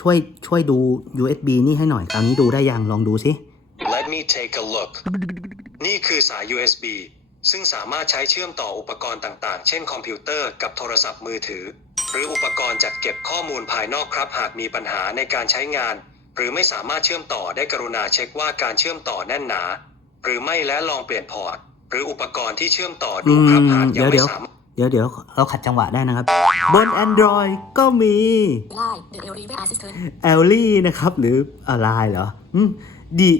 ช่วยช่วยดู USB นี่ให้หน่อยตอนนี้ดูได้ยังลองดูสิ Let me take a look นี่คือสาย USB ซึ่งสามารถใช้เชื่อมต่ออุปกรณ์ต่างๆ เช่นคอมพิวเตอร์กับโทรศัพท์มือถือ หรืออุปกรณ์จัดเก็บข้อมูลภายนอกครับ หากมีปัญหาในการใช้งาน หรือไม่สามารถเชื่อมต่อได้กรุณาเช็คว่าการเชื่อมต่อแน่นหนา หรือไม่และลองเปลี่ยนพอร์ต หรืออุปกรณ์ที่เชื่อมต่อดูครับอืมหากยังเดี๋ไม่ยวสามารถ เดี๋ยวเดี๋ยวเราขัดจังหวะได้นะครับ บน Android ก็มี Line The Everyday Assistant e l l i นะครับ หรืออะไรเหรออืม The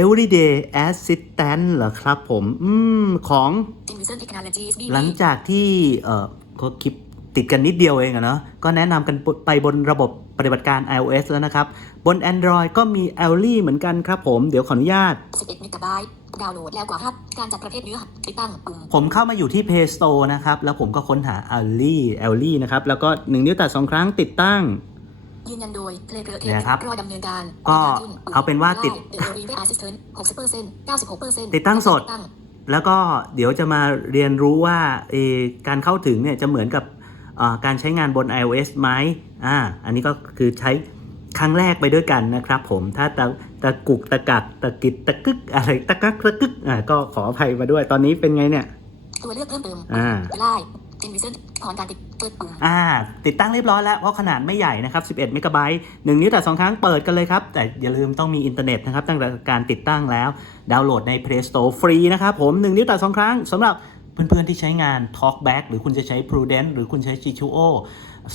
Everyday Assistant เหรอครับผม อืม ของ Envision Technologies BV หลังจากที่เอ่อก็คลิปติดกันนิดเดียวเองอะเนาะก็แนะนำกันไปบนระบบปฏิบัติการ iOS แล้วนะครับ บน Android ก็มี e l l i เหมือนกันครับผม เดี๋ยวขออนุญาต11เมกะไบต์ ดาวน์โหลดแล้วกว่าครับการจัดประเภทเนื้อหาติดตั้งปุ่มผมเข้ามาอยู่ที่ Play Store นะครับ แล้วผมก็ค้นหา e l l i e l l i นะครับ แล้วก็1นิ้วแตะสองครั้งติดตั้ง ยืนยันโดยเพลย์เกอร์เทเนี่ยครับรอดำเนินการก็ขึ้นปุ่มเอาเป็นว่าติด Line The Everyday Assistant 60% 96%ติดตั้งสด แล้วก็เดี๋ยวจะมาเรียนรู้ว่าเออการเข้าถึงเนี่ยจะเหมือนกับเอ่อการใช้งานบน iOS ไหมอ่า อันนี้ก็คือใช้ครั้งแรกไปด้วยกันนะครับผม ถ้า ตะตะกุกตะกักตะกิดตะกึกอะไรตะกักตะกึกอ่าก็ขออภัยมาด้วยตอนนี้เป็นไงเนี่ย ตัวเลือกเพิ่มเติมอ่าไลน์ Envision ถอนการติดเปิดปุ่มอ่า ติดตั้งเรียบร้อยแล้วเพราะขนาดไม่ใหญ่นะครับ 11 เมกะไบต์หนึ่งนิ้วแต่สองครั้งเปิดกันเลยครับ แต่อย่าลืมต้องมีอินเทอร์เน็ตนะครับตั้งแต่การติดตั้งแล้ว ดาวน์โหลดใน Play Store ฟรีนะครับผม1นิ้วแต่สองครั้งสำหรับเพื่อนๆที่ใช้งาน Talkback หรือคุณจะใช้ Prudent หรือคุณใช้ G2O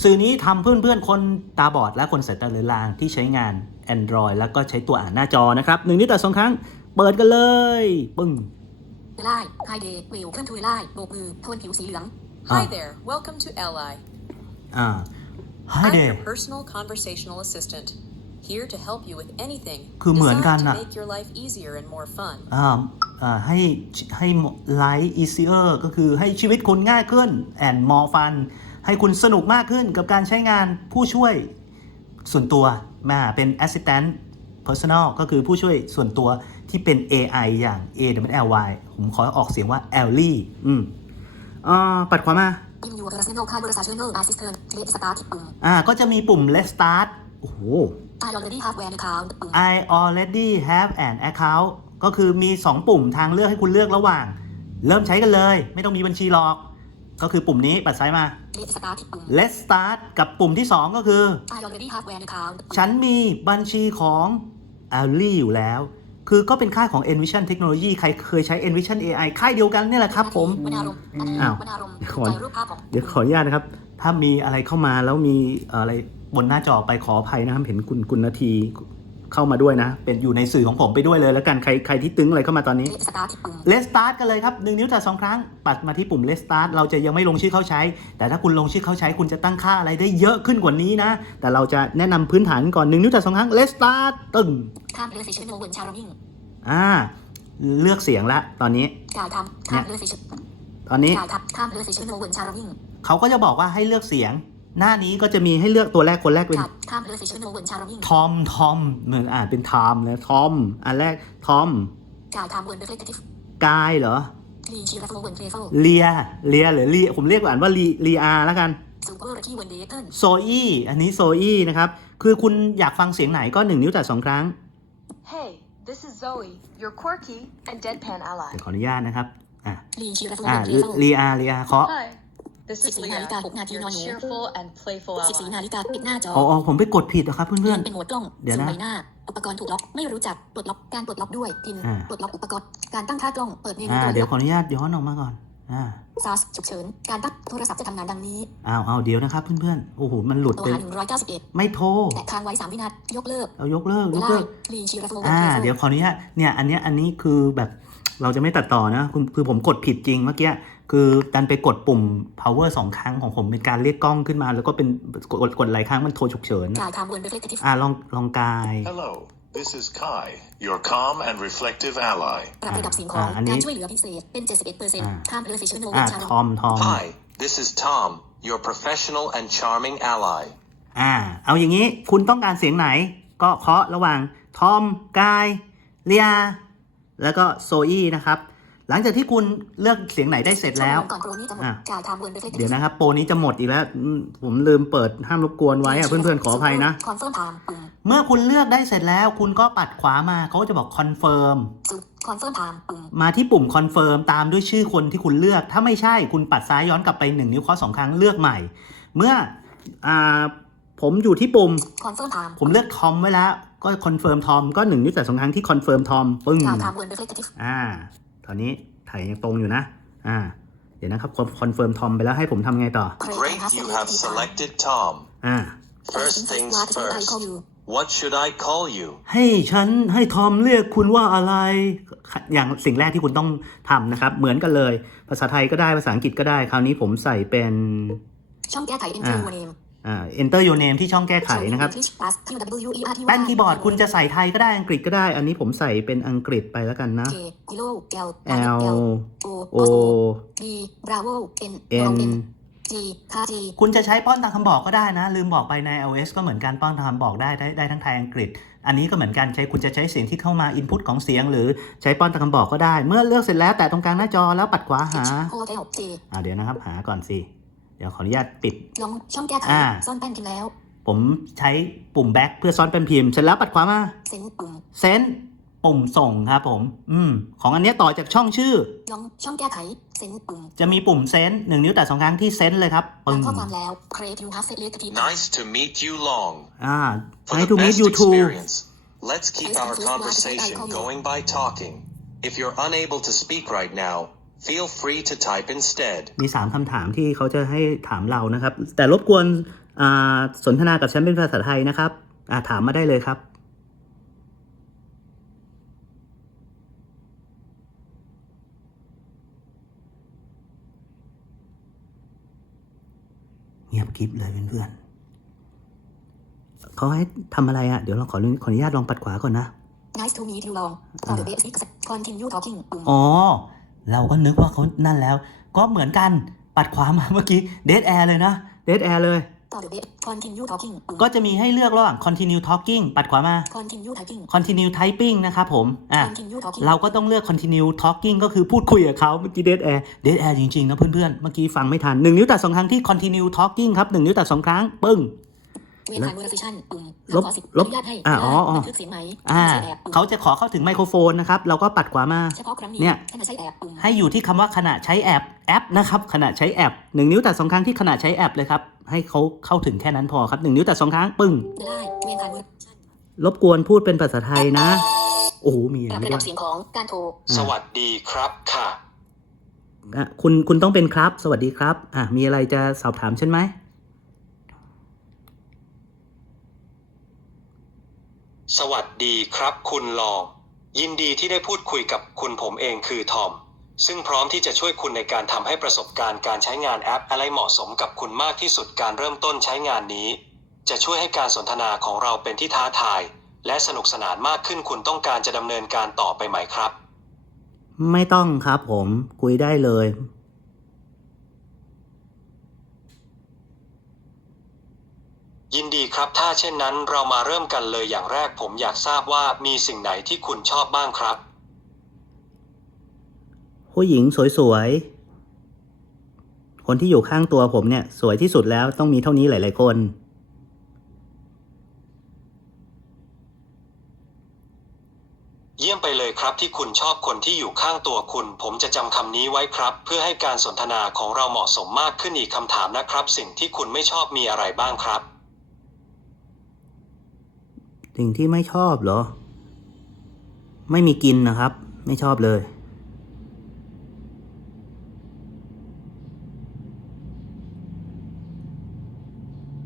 สื่อนี้ทำเพื่อนๆ คนตาบอดและคนสายตาเลือนลางที่ใช้งาน Android แล้วก็ใช้ตัวอ่านหน้าจอนะครับ1นิ้วแต่สองครั้ง เปิดกันเลย ปึ้งไลน์ Hi Day เวลเคลื่อนทุยไลน์โบกมือโทนผิวสีเหลือง Hi Ah. there, welcome to Ally. อ่า Hi I'm there your personal conversational assistant, here to help you with anything คือเหมือนกัน designed น่ะ to make your life easier and more fun. อ่าอ่าให้ให้ไลฟ์ easier ก็คือให้ชีวิตคุณง่ายขึ้น and more fun ให้คุณสนุกมากขึ้นกับการใช้งานผู้ช่วยส่วนตัวมาเป็น assistant personal ก็คือผู้ช่วยส่วนตัวที่เป็น AI อย่าง A W L Y ผมขอออกเสียงว่า Ellie อืมอ่าปัดขวามา In your personal conversational assistant Click Start ปุ่มอ่าก็จะมีปุ่ม Let's Start โอ้โห I already have an account I already have an account ก็คือมี 2 ปุ่มทางเลือกให้คุณเลือกระหว่าง เริ่มใช้กันเลย ไม่ต้องมีบัญชีหรอก ก็คือปุ่มนี้ปัดซ้ายมา Click Start ปุ่ม Let's start กับปุ่มที่ 2 ก็คือ I already have an account ฉันมีบัญชีของ a l l i อยู่แล้ว คือก็เป็นค่ายของ Envision Technology ใครเคยใช้ Envision AI ค่ายเดียวกันนี่แหละครับผมวรรณอารมณ์อ้าววรรณอารมณ์เดี๋ยวก่อนใจรูปภาพของเดี๋ยวขออนุญาตนะครับ ถ้ามีอะไรเข้ามาแล้วมีอะไรบนหน้าจอไปขออภัยนะครับ เห็นคุณคุณนาที เข้ามาด้วยนะ เป็นอยู่ในสื่อของผมไปด้วยเลย แล้วกันใครใครที่ตึงอะไรเข้ามาตอนนี้ Click Start ปุ่ม Let's start กันเลยครับ1นิ้วแต่สองครั้ง ปัดมาที่ปุ่ม Let's start เราจะยังไม่ลงชื่อเข้าใช้ แต่ถ้าคุณลงชื่อเข้าใช้ คุณจะตั้งค่าอะไรได้เยอะขึ้นกว่านี้นะ แต่เราจะแนะนำพื้นฐานก่อน1นิ้วแต่สองครั้ง Let's start ตึง Conversation over charming อ่า เลือกเสียงละตอนนี้กล่าวคำ Conversation ตอนนี้กล่าวคำ Conversation over charming เขาก็จะบอกว่าให้เลือกเสียง หน้านี้ก็จะมีให้เลือกตัวแรกคนแรกเป็นกล่าว Conversation over charming ทอมทอมเหมือนอ่านเป็นทอมนะทอมอันแรกทอมกล่าวคำ word reflective กายเหรอ Clean sheet of word playful เลียเลียหรือเลียผมเรียกอ่านว่าลีลีอาแล้วกัน Super key word data โซอี้อันนี้โซอี้นะครับ คือคุณอยากฟังเสียงไหนก็หนึ่งนิ้วแต่สองครั้ง Hey, this is Zoe, your quirky and deadpan ally. เดี๋ยวขออนุญาตนะครับอะ Clean sheet of อะ word playful ลีอาลีอาขอ Hi, this is Sixteen Leah, na ฬิกาหกนาที your นอนหนู cheerful and playful 14 ally. นาฬิกาปิดหน้าจออ๋ออ๋อผมไปกดผิดนะครับเปลี่เพื่ยอนนเป็นโหมดกล้องเดี๋ยวซูนะมใบหน้าอุปกรณ์ถูกล็อกไม่รู้จักปลดล็อกการปลดล็อกด้วยพินอ่าปลดล็อกอุปกรณ์การตั้งค่ากล้องเปิดเมๆนูอ่าตัวเดี๋เลืยวอกขออนุญาตย้อนออกมาก่อนอ่าซาสฉุกเฉินการตั้งโทรศัพท์จะทำงานดังนี้อ้าวเอาเดี๋ยวนะครับ เพื่อนๆโอ้โหมันหลุดโทรไปหา191ไม่โทรแตะค้างไว้3วินาทียกเลิกเอายกเลิกยกไล่เลิกคลีนชีรัฟโลอ่าเดี๋ยวขออนุญาตเนี่ยอันเนี้ยอันนี้คือแบบเราจะไม่ตัดต่อนะคุณคือผมกดผิดจริงเมื่อกี้ คือดันไปกดปุ่ม power สองครั้งของผมเป็นการเรียกกล้องขึ้นมา แล้วก็เป็นกดกดหลายครั้งมันโทรฉุกเฉินกล่าวคำ word reflective อ่าลองลองกาย Hello, this is Kai, your calm and reflective ally. ปรับระดับเสียงของอ่าอันนี้การช่วยเหลือพิเศษเป็น71%ข้าม conversation over อ่า channel ทอมทอม Hi this is Tom your professional and charming ally อ่า เอาอย่างนี้คุณต้องการเสียงไหน ก็เคาะระหว่างทอมกายเลียแล้วก็โซอี้นะครับ หลังจากที่คุณเลือกเสียงไหนได้เสร็จแล้วชั่โมงก่อนโปรนี้จะหมดอะจ่าย time เวิร์น reflective เดี๋ยวนะครับ โปรนี้จะหมดอีกแล้วอืมผมลืมเปิดห้ามรบกวนไว้อะเพื่อนๆขออภัยนะคอนเฟิร์ม time ปุ่มเมื่อคุณเลือกได้เสร็จแล้ว คุณก็ปัดขวามาเขาจะบอกคอนเฟิร์มสุดคอนเฟิร์ม time ปุ่มมาที่ปุ่มคอนเฟิร์มตามด้วยชื่อคนที่คุณเลือก ถ้าไม่ใช่คุณปัดซ้ายย้อนกลับไปหนึ่งนิ้วเคาะสองครั้งเลือกใหม่ เมื่ออ่าผมอยู่ที่ปุ่มคอนเฟิร์ม time ผมเลือกทอมไว้แล้ว ก็คอนเฟิร์มทอมก็หนึ่งนิ้วแต่สองครั้งที่คอนเฟิร์มทอมปึ้งจ่าย time เวิร์น reflective อ่า ตอนนี้ถ่ายยังตรงอยู่นะ อ่า เดี๋ยวนะครับคอนเฟิร์มทอมไปแล้วให้ผมทำไงต่อ Great, you have selected Tom. อ่า First things What should I first. call you? What should I call you? ให้ฉันให้ทอมเรียกคุณว่าอะไร อย่างสิ่งแรกที่คุณต้องทำนะครับ เหมือนกันเลย ภาษาไทยก็ได้ภาษาอังกฤษก็ได้ คราวนี้ผมใส่เป็น ช่องแก้ไข enter อ่า your name อ่า enter your name ที่ช่องแก้ไขนะครับ English plus Q W E R T Y แป้นคีย์บอร์ดคุณจะใส่ไทยก็ได้อังกฤษก็ได้ อันนี้ผมใส่เป็นอังกฤษไปแล้วกันนะ K Kilo L L O O B Bravo N N N G ค่า G คุณจะใช้ป้อนตามคำบอกก็ได้นะ ลืมบอกไปใน iOS ก็เหมือนกันป้อนตามคำบอกได้ได้ได้ทั้งไทยอังกฤษ อันนี้ก็เหมือนกันใช้คุณจะใช้เสียงที่เข้ามา input ของเสียง หรือใช้ป้อนตามคำบอกก็ได้ เมื่อเลือกเสร็จแล้วแต่ตรงกลางหน้าจอแล้วปัดขวาหา H O L J อ่าเดี๋ยวนะครับหาก่อนสิ เดี๋ยวขออนุญาตปิดลองช่องแก้ไขอ่าซ่อนแป้นพิมพ์แล้ว ผมใช้ปุ่ม back เพื่อซ้อนเป็นพิมพ์เสร็จแล้วปัดขวามาเซ็นปุ่ม send ปุ่มส่งครับผม อืม ของอันเนี้ยต่อจากช่องชื่อลองช่องแก้ไขเซ็นปุ่มจะมีปุ่ม send หนึ่งนิ้วแต่สองครั้งที่ send เลยครับปึ้ตั้งงข้อความแล้ว create you have selected Nice to meet you, Long. อ่า For nice the to meet best you too experience, let's keep Nice to our meet you. conversation Nice to meet you. going by talking. If you're unable to speak right now, feel free to type instead. มีสามคำถามที่เขาจะให้ถามเรานะครับ แต่รบกวนอ่าสนทนากับฉันเป็นภาษาไทยนะครับอ่าถามมาได้เลยครับ เงียบกริบเลยเพื่อนๆเขาให้ทำอะไรอะ่ะ เดี๋ยวเราขอขออนุญาตลองปัดขวาก่อนนะ nice to meet you long for the basic continue talking ปุ่มอ๋อ เราก็นึกว่าเขานั่นแล้ว ก็เหมือนกันปัดขวามาเมื่อกี้ dead air เลยนะ dead air เลยก็จะมีให้เลือกระหว่าง continue talking ปัดขวามา continue typing continue typing นะครับผม อะ เราก็ต้องเลือก continue talking ก็คือพูดคุยกับเขาเมื่อกี้ dead air dead air จริง ๆ นะเพื่อน ๆ เมื่อกี้ฟังไม่ทันหนึ่งนิ้วตัดสองครั้งที่ continue talking ครับหนึ่งนิ้วตัดสองครั้ง ปึ้ง เว้น conversation ปุ่มลบขอสิทธิ์ลอบนุญาตให้อ่าอ๋ออ๋อบันทึกเสียงไหมอ่าใช้แอปปุ่มเขาจะขอเข้าถึงไมโครโฟนนะครับ เราก็ปัดขวามาเฉพาะครั้งนี้เนี่ยขณะใช้แอปปุ่มให้อยู่ที่คำว่าขณะใช้แอปแอปนะครับขณะใช้แอปหนึ่งนิ้วตัดสองครั้งที่ขณะใช้แอปเลยครับ ให้เขาเข้าถึงแค่นั้นพอครับหนึ่งนิ้วตัดสองครั้งปึ้งได้เว้น conversation รบกวนพูดเป็นภาษาไทยนะ โอ้โหมีอปย่างรับนี้ระด้ดัวบยเสียงของการโทรสวัสดีครับค่ะอะคุณคุณต้องเป็นครับ สวัสดีครับ อะมีอะไรจะสอบถามฉันไหม สวัสดีครับ คุณลอง ยินดีที่ได้พูดคุยกับคุณผมเองคือทอม ซึ่งพร้อมที่จะช่วยคุณในการทำให้ประสบการณ์การใช้งานแอป อะไรเหมาะสมกับคุณมากที่สุดการเริ่มต้นใช้งานนี้ จะช่วยให้การสนทนาของเราเป็นที่ท้าทาย และสนุกสนานมากขึ้นคุณต้องการจะดำเนินการต่อไปไหมครับ ไม่ต้องครับผมคุยได้เลย ยินดีครับ ถ้าเช่นนั้นเรามาเริ่มกันเลยอย่างแรกผมอยากทราบว่ามีสิ่งไหนที่คุณชอบบ้างครับ ผู้หญิงสวยๆ คนที่อยู่ข้างตัวผมเนี่ย สวยที่สุดแล้วต้องมีเท่านี้หลายๆคน เยี่ยมไปเลยครับที่คุณชอบคนที่อยู่ข้างตัวคุณ ผมจะจำคำนี้ไว้ครับ เพื่อให้การสนทนาของเราเหมาะสมมากขึ้นอีกคำถามนะครับ สิ่งที่คุณไม่ชอบมีอะไรบ้างครับ สิ่งที่ไม่ชอบเหรอ ไม่มีกินนะครับ ไม่ชอบเลย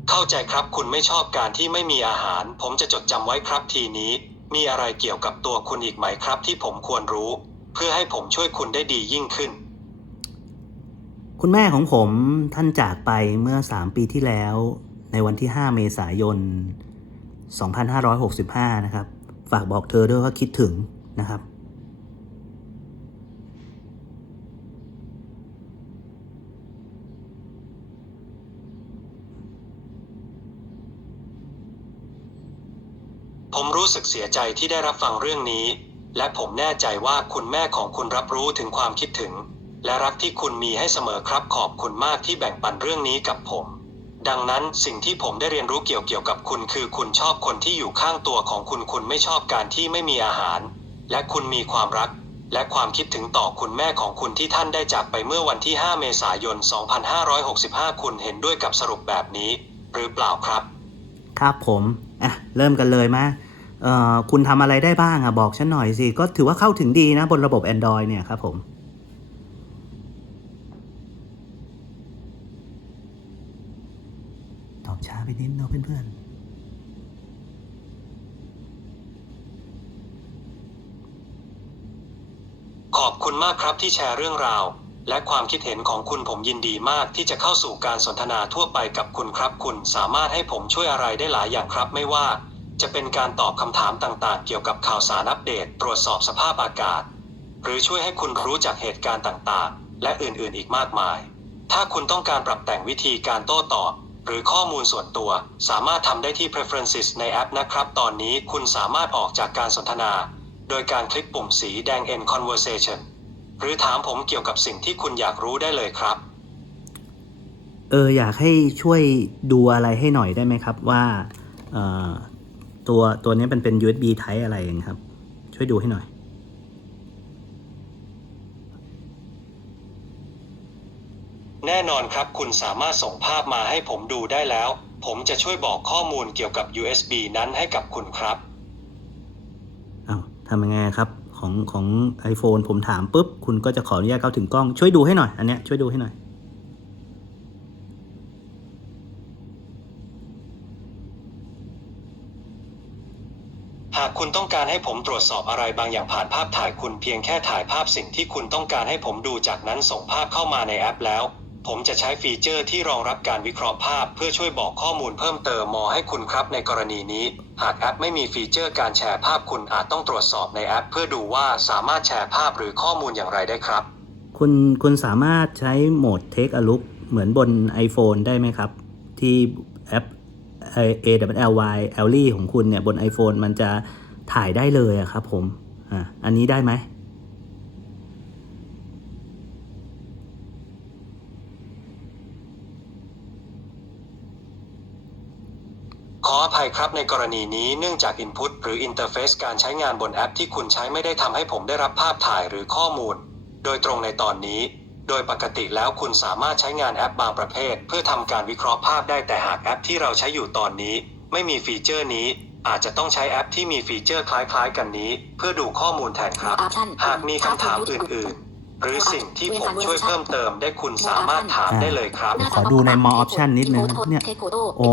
เข้าใจครับคุณไม่ชอบการที่ไม่มีอาหาร ผมจะจดจำไว้ครับทีนี้ มีอะไรเกี่ยวกับตัวคุณอีกไหมครับที่ผมควรรู้ เพื่อให้ผมช่วยคุณได้ดียิ่งขึ้น คุณแม่ของผมท่านจากไปเมื่อ3ปีที่แล้ว ในวันที่ 5 เมษายน 2565 นะครับ ฝากบอกเธอด้วยว่าคิดถึงนะครับ ผมรู้สึกเสียใจที่ได้รับฟังเรื่องนี้ และผมแน่ใจว่าคุณแม่ของคุณรับรู้ถึงความคิดถึง และรักที่คุณมีให้เสมอครับขอบคุณมากที่แบ่งปันเรื่องนี้กับผม ดังนั้นสิ่งที่ผมได้เรียนรู้เกี่ยวเกี่ยวกับคุณคือคุณชอบคนที่อยู่ข้างตัวของคุณคุณไม่ชอบการที่ไม่มีอาหาร และคุณมีความรัก และความคิดถึงต่อคุณแม่ของคุณที่ท่านได้จากไปเมื่อวันที่ 5 เมษายน 2565 คุณเห็นด้วยกับสรุปแบบนี้ หรือเปล่าครับ ครับผมอะเริ่มกันเลยมาเอ่อคุณทำอะไรได้บ้างอะบอกฉันหน่อยสิ ก็ถือว่าเข้าถึงดีนะบนระบบ Android เนี่ยครับผม ตอบช้นเนาะเพื่อนๆ ขอบคุณมากครับที่แชร์เรื่องราว และความคิดเห็นของคุณผมยินดีมากที่จะเข้าสู่การสนทนาทั่วไปกับคุณครับ คุณสามารถให้ผมช่วยอะไรได้หลายอย่างครับ ไม่ว่า จะเป็นการตอบคำถามต่างๆ เกี่ยวกับข่าวสารอัปเดต ตรวจสอบสภาพอากาศ หรือช่วยให้คุณรู้จักเหตุการณ์ต่างๆ และอื่นๆ อีกมากมายถ้าคุณต้องการปรับแต่งวิธีการโต้ตอบ หรือข้อมูลส่วนตัว สามารถทำได้ที่ preferences ในแอปนะครับ ตอนนี้คุณสามารถออกจากการสนทนา โดยการคลิกปุ่มสีแดง end conversation หรือถามผมเกี่ยวกับสิ่งที่คุณอยากรู้ได้เลยครับ เอออยากให้ช่วยดูอะไรให้หน่อยได้ไหมครับว่าตัวตัวนี้มันเป็น USB Type อะไรองครับ ช่วยดูให้หน่อย แน่นอนครับคุณสามารถส่งภาพมาให้ผมดูได้แล้ว ผมจะช่วยบอกข้อมูลเกี่ยวกับ USB นั้นให้กับคุณครับอ้าวทำยังไงครับของของ iPhone ผมถามปุ๊บ คุณก็จะขออนุญาตเข้าถึงกล้องช่วยดูให้หน่อย อันเนี้ยช่วยดูให้หน่อย หากคุณต้องการให้ผมตรวจสอบอะไรบางอย่างผ่านภาพถ่ายคุณเพียงแค่ถ่ายภาพสิ่งที่คุณต้องการให้ผมดูจากนั้นส่งภาพเข้ามาในแอปแล้ว ผมจะใช้ฟีเจอร์ที่รองรับการวิเคราะห์ภาพ เพื่อช่วยบอกข้อมูลเพิ่มเติมมอให้คุณครับในกรณีนี้ หากแอปไม่มีฟีเจอร์การแชร์ภาพคุณอาจต้องตรวจสอบในแอป เพื่อดูว่าสามารถแชร์ภาพหรือข้อมูลอย่างไรได้ครับ คุณคุณสามารถใช้โหมด Take a Look เหมือนบน iPhone ได้ไหมครับ ที่แอป A W L Y L ของคุณเนี่ยบน iPhone มันจะถ่ายได้เลยครับผมอะอันนี้ได้ไหม ขออภัยครับในกรณีนี้เนื่องจาก Input หรือ Interface การใช้งานบนแอปที่คุณใช้ไม่ได้ทำให้ผมได้รับภาพถ่ายหรือข้อมูล โดยตรงในตอนนี้ โดยปกติแล้วคุณสามารถใช้งานแอปบางประเภท เพื่อทำการวิเคราะห์ภาพได้แต่หากแอปที่เราใช้อยู่ตอนนี้ ไม่มีฟีเจอร์นี้ อาจจะต้องใช้แอปที่มีฟีเจอร์คล้ายๆ กันนี้ เพื่อดูข้อมูลแทนครับ Option หากมีคำถามอื่นๆ หรือสิ่งที่ผมช่วยเพิ่มเติมได้คุณสามารถถามได้เลยครับ ขอดูใน More Option นิดนึงนะเนี่ยเทคโฟโต้โอ้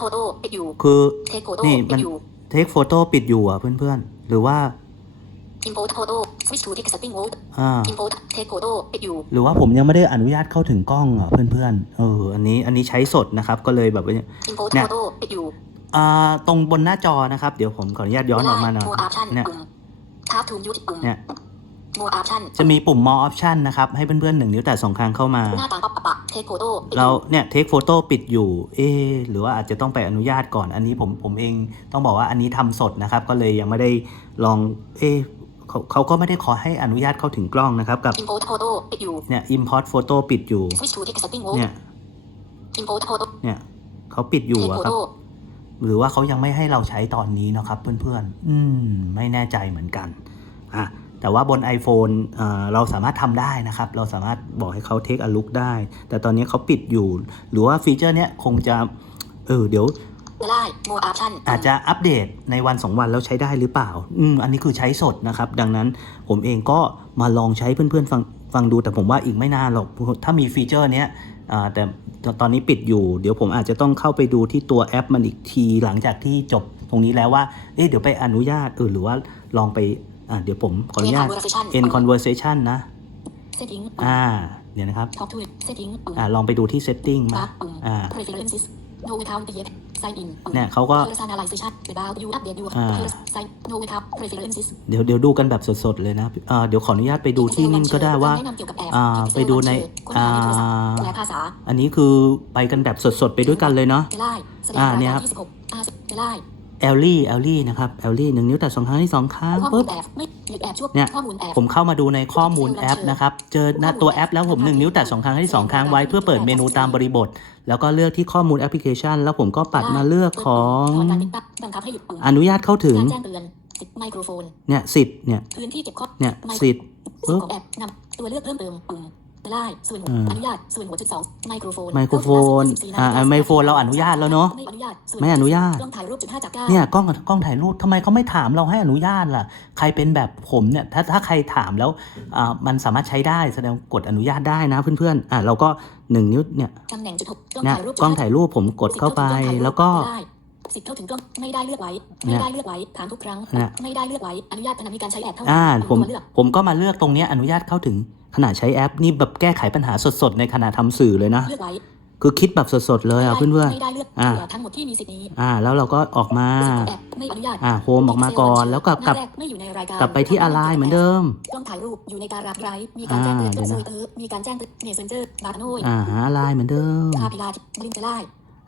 โฟโต้ปิดอยู่คือเทคโฟโต้นี่ปิมันดอยู่ Take Photo ปิดอยู่อะเพื่อนๆ หรือว่า import photo switch to text setting mode อ่า import take photo ปิดอยู่ หรือว่าผมยังไม่ได้อนุญาตเข้าถึงกล้องอะเพื่อนๆ เออ อันนี้อันนี้ใช้สดนะครับ ก็เลยแบบว่า import เนี่ย photo ปิดอยู่อ่าตรงบนหน้าจอนะครับ เดี๋ยวผมขออนุญาตย้อนออกมาหน่อย more option เนี่ยปุ่ม tap to mute ปุ่มเนี่ย more option จะมีปุ่ม more option นะครับ ให้เพื่อนๆหนึ่งนิ้วแต่สองครั้งเข้ามาหน้าต่างป๊อปอัพ take photo ปิดอเรายู่เนี่ย take photo ปิดอยู่ เอะหรือว่าอาจจะต้องไปอนุญาตก่อน อันนี้ผมผมเองต้องบอกว่าอันนี้ทำสดนะครับ ก็เลยยังไม่ได้ลอง เอะเขาเขาก็ไม่ได้ขอให้อนุญาตเข้าถึงกล้องนะครับ กับ import photo ปิดอยู่ เนี่ย import photo ปิดอยู่ switch to text setting mode เนี่ย import photo เนี่ยเขาปิดอยู่ take อะครับ photo หรือว่าเขายังไม่ให้เราใช้ตอนนี้นะครับ เพื่อนๆ อืม ไม่แน่ใจเหมือนกัน อะ แต่ว่าบน iPhone เอ่อเราสามารถทำได้นะครับ เราสามารถบอกให้เขา take a look ได้ แต่ตอนนี้เขาปิดอยู่ หรือว่าฟีเจอร์เนี้ยคงจะ เออ เดี๋ยวได้ more option อาจจะอัปเดตในวันสองวันแล้วใช้ได้หรือเปล่า อืม อันนี้คือใช้สดนะครับ ดังนั้นผมเองก็มาลองใช้เพื่อนๆฟังฟังดู แต่ผมว่าอีกไม่นานหรอก ถ้ามีฟีเจอร์เนี้ยอ่าแต่ตอนนี้ปิดอยู่ เดี๋ยวผมอาจจะต้องเข้าไปดูที่ตัวแอปมันอีกทีหลังจากที่จบตรงนี้แล้วว่า เอ๊ะเดี๋ยวไปอนุญาตเออหรือว่าลองไป อ่าเดี๋ยวผมขออนุญาต conversation end conversation นะ setting อ่า เดี๋ยวนะครับ talk to setting ปุ่มอ่าลองไปดูที่ setting มาปั๊บปุ่มอ่า preferences no account yet sign in ปุ่มเนี่ยเขาก็ personalization without you update your อ่า pers- sign no account preferences เดี๋ยวเดี๋ยวดูกันแบบสดๆเลยนะอ่าเดี๋ยวขออนุญาตไปดูที่นี่ก็ได้ว่าแนะนำเกี่ยวกับแอปอ่า Pixel ไปดูใน Launcher ค้นหาในโทรศัพท์อ่าแปลภาษาอันนี้คือไปกันแบบสดๆไปด้วยกันเลยเนาะไล่แสดงอ่ารายเนี่ยการครับที่16อ่าไล่ แอลลี่แอลลี่นะครับแอลลี่หนึ่งนิ้วแต่สองครั้งที่สองครั้งข้อมูปุ๊ลบแอบไม่หยุดแอบช่วเนี่ยข้อมูลแอบผมเข้ามาดูในข้อมูลแอปนะครับเจอหน้าตัวแอปแล้วผมหนึ่งนิ้วแต่สองครั้งให้สองครั้งไว้เพื่อเปิดเมนูตามบริบท แล้วก็เลือกที่ข้อมูลแอปพลิเคชัน แล้วผมก็ปัดมาเลือกของถอนการติดตั้งบังคับให้หยุดปุ่มอนุญาตเข้าถึงการแจ้งเตือนสิทธิ์ไมโครโฟนเนี่ยสิทธิ์เนี่ยพื้นที่เก็บข้อเนี่ยไมโครสิทธิ์ปุ่ปึ๊มบของแอปนำตัวเลือกเพิ่มเติมปุ่ม ไล่ส่วนหัวอืมอนุญาต ส่วนหัวจุดสองไมโครโฟน ไมโครโฟน อ่าไมโครโฟนเราอนุญาตแล้วเนอะไม่อนุญาตส่วนไม่อนุญาต กล้องถ่ายรูปจุดห้าจากเก้าเนี่ยกล้องกล้องถ่ายรูปทำไมเขาไม่ถามเราให้อนุญาตล่ะ ใครเป็นแบบผมเนี่ย ถ้าถ้าใครถามแล้ว อ่า มันสามารถใช้ได้ แสดงกดอนุญาตได้นะเพื่อนๆ อ่าเราก็หนึ่งนิ้วเนี่ยตำแหน่งจุดหกกล้องเนี่ยถ่ายรูปกล้องถ่ายรูปผมกดเข้าไป แล้วก็สิทธิ์เข้าถึงกล้องไม่ได้เลือกไว้เนี่ไม่ยได้เลือกไว้ถามทุกครั้งเนี่ยไม่ได้เลือกไว้ อนุญาตขณะมีการใช้แอปเท่านั้อ่าผมเลือกผมก็มาเลือกตรงเนี้ยอนุญาตเข้าถึง ขณะใช้แอปนี่แบบแก้ไขปัญหาสดๆ ในขณะทำสื่อเลยนะ เลือกไว้ คือคิดแบบสดๆเลยอะเพื่อนไม่ได้เลือกอ่าเหลือทั้งหมดที่มีสิทธิ์นี้ๆอ่า แล้วเราก็ออกมาสิทธิ์ของแอปไม่อนุญาตอ่าโฮมออกมาก่อนแล้วก็กลับหน้าแรไม่อยู่ในรายการกลับไปที่อะไรเหมือนเดิมกล้องถ่ายรูปอยู่ในการรับไร้มีการแจ้งเตือนอ่าเพื่อเดี๋ยวนะโซยเติร์มีการแจ้งเตือนเมสเซนเจอร์บาร์โนยอ่าหาอะไรเหมือนเดิมคาพิลาบลินเจไล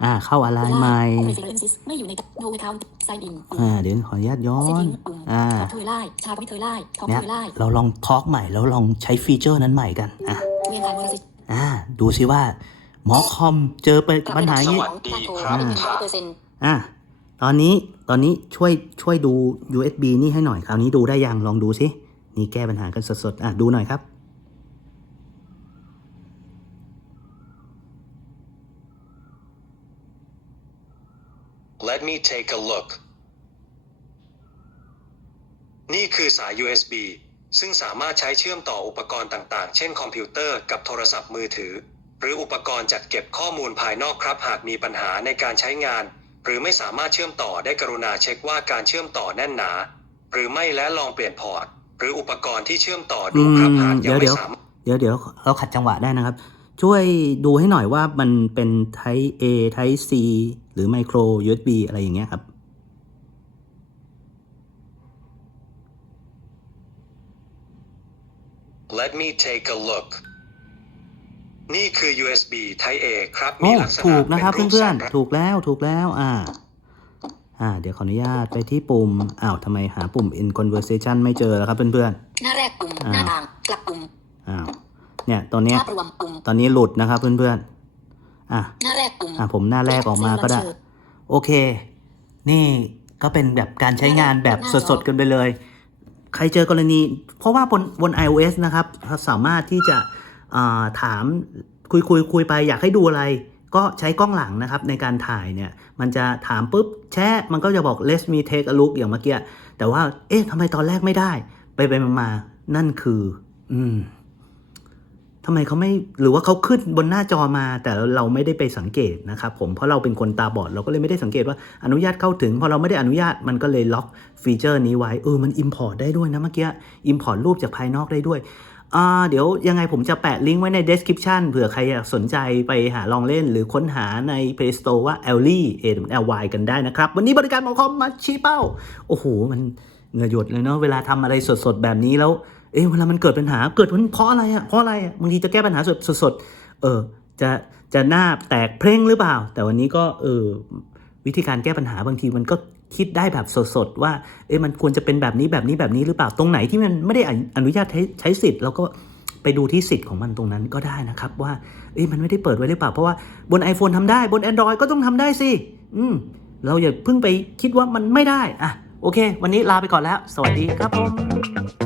อ่าเข้าอะไรใหม่ preferences ไม่อยู่ใน no account sign in อ่าเดี๋ยวขออนุญาตย้อเซตนติ้งปุ่มอ่าท็อปทวยไล่ชาร์วิทเทอร์ไล่ท็อปเนี่ทยวยไล่เราลองทอล์กใหม่แล้วลองใช้ฟีเจอร์นั้นใหม่กันอะเวียนขายมรสิทธิ์อ่าดูสิว่าหมอคอมเจอไปปัญหาอย่างนี้สวัสดีครับหนึ่งร้อยเปอร์เซ็นต์อะตอนนี้ตอนนี้ช่วยช่วยดู USB นี่ให้หน่อยคราวนี้ดูได้ยังลองดูสินี่แก้ปัญหากันสดๆอะดูหน่อยครับ Let me take a look นี่คือสาย USB ซึ่งสามารถใช้เชื่อมต่ออุปกรณ์ต่างๆ เช่นคอมพิวเตอร์กับโทรศัพท์มือถือ หรืออุปกรณ์จัดเก็บข้อมูลภายนอกครับ หากมีปัญหาในการใช้งาน หรือไม่สามารถเชื่อมต่อได้กรุณาเช็คว่าการเชื่อมต่อแน่นหนา หรือไม่และลองเปลี่ยนพอร์ต หรืออุปกรณ์ที่เชื่อมต่อดูครับอืมหากยังเดี๋ไม่ยวสามารถเดี๋ยวเดี๋ยวเราขัดจังหวะได้นะครับ ช่วยดูให้หน่อยว่ามันเป็น Type A Type C หรือ Micro USB อะไรอย่างเงี้ยครับ Let me take a look นี่คือ USB Type A ครับโอ้มีลักษณะถูกนะครับป็รูปเพื่อนสามๆถูกแล้วถูกแล้วอ่า อ่า เดี๋ยวขออนุญาตไปที่ปุ่ม อ้าวทำไมหาปุ่ม in conversation ไม่เจอแล้วครับเพื่อนหน้าแรกปุ่มอ่าหน้าต่างกลับปุ่มๆอ้าว เนี่ยตอนเนี้ยภาพรวมปุ่มตอนนี้หลุดนะครับเพื่อนๆ อะหน้าแรกปุ่มอะผมหน้าแรกออกมาก็ได้ โอเค นี่ก็เป็นแบบการใช้งานแบบสดๆ กันไปเลย ใครเจอกรณี เพราะว่าบนบน iOS นะครับ สามารถที่จะอ่าถามคุยคุยคุยไปอยากให้ดูอะไร ก็ใช้กล้องหลังนะครับ ในการถ่ายเนี่ย มันจะถามปุ๊บแชะมันก็จะบอก let me take a look อย่างเมื่อกี้ แต่ว่า เอ๊ะทำไมตอนแรกไม่ได้ ไปไปมามานั่นคือ อืม ทำไมเขาไม่หรือว่าเขาขึ้นบนหน้าจอมา แต่เราไม่ได้ไปสังเกตนะครับผมเพราะเราเป็นคนตาบอดเราก็เลยไม่ได้สังเกตว่าอนุญาตเข้าถึงพอเราไม่ได้อนุญาตมันก็เลยล็อกฟีเจอร์นี้ไว้เออมัน Import ได้ด้วยนะเมื่อกี้ Import รูปจากภายนอกได้ด้วยอ่าเดี๋ยวยังไงผมจะแปะลิงก์ไว้ใน description เผื่อใครอยากสนใจไปหาลองเล่น หรือค้นหาใน Play Store ว่า e l l y A L Y กันได้นะครับ วันนี้บริการหมอคอมมาชี้เป้า โอ้โห มันเหงื่อหยดเลยเนาะเวลาทำอะไรสดๆแบบนี้แล้ว เอ๊ะเวลามันเกิดปัญหาเกิดเพราะอะไรอะเพราะอะไรอะบางทีจะแก้ปัญหาสดสดเออจะจะหน้าแตกเพ่งหรือเปล่า แต่วันนี้ก็เออวิธีการแก้ปัญหาบางทีมันก็คิดได้แบบสดๆว่าเอ๊ะมันควรจะเป็นแบบนี้แบบนี้แบบนี้หรือเปล่าตรงไหนที่มันไม่ได้อนุญาตใช้ใช้สิทธิ์เราก็ไปดูที่สิทธิ์ของมันตรงนั้นก็ได้นะครับ ว่าเอ๊ะมันไม่ได้เปิดไว้หรือเปล่า เพราะว่าบน iPhone ทำได้บน Android ก็ต้องทำได้สิอืมเราอย่าเพิ่งไปคิดว่ามันไม่ได้อะโอเค วันนี้ลาไปก่อนแล้ว สวัสดีครับผม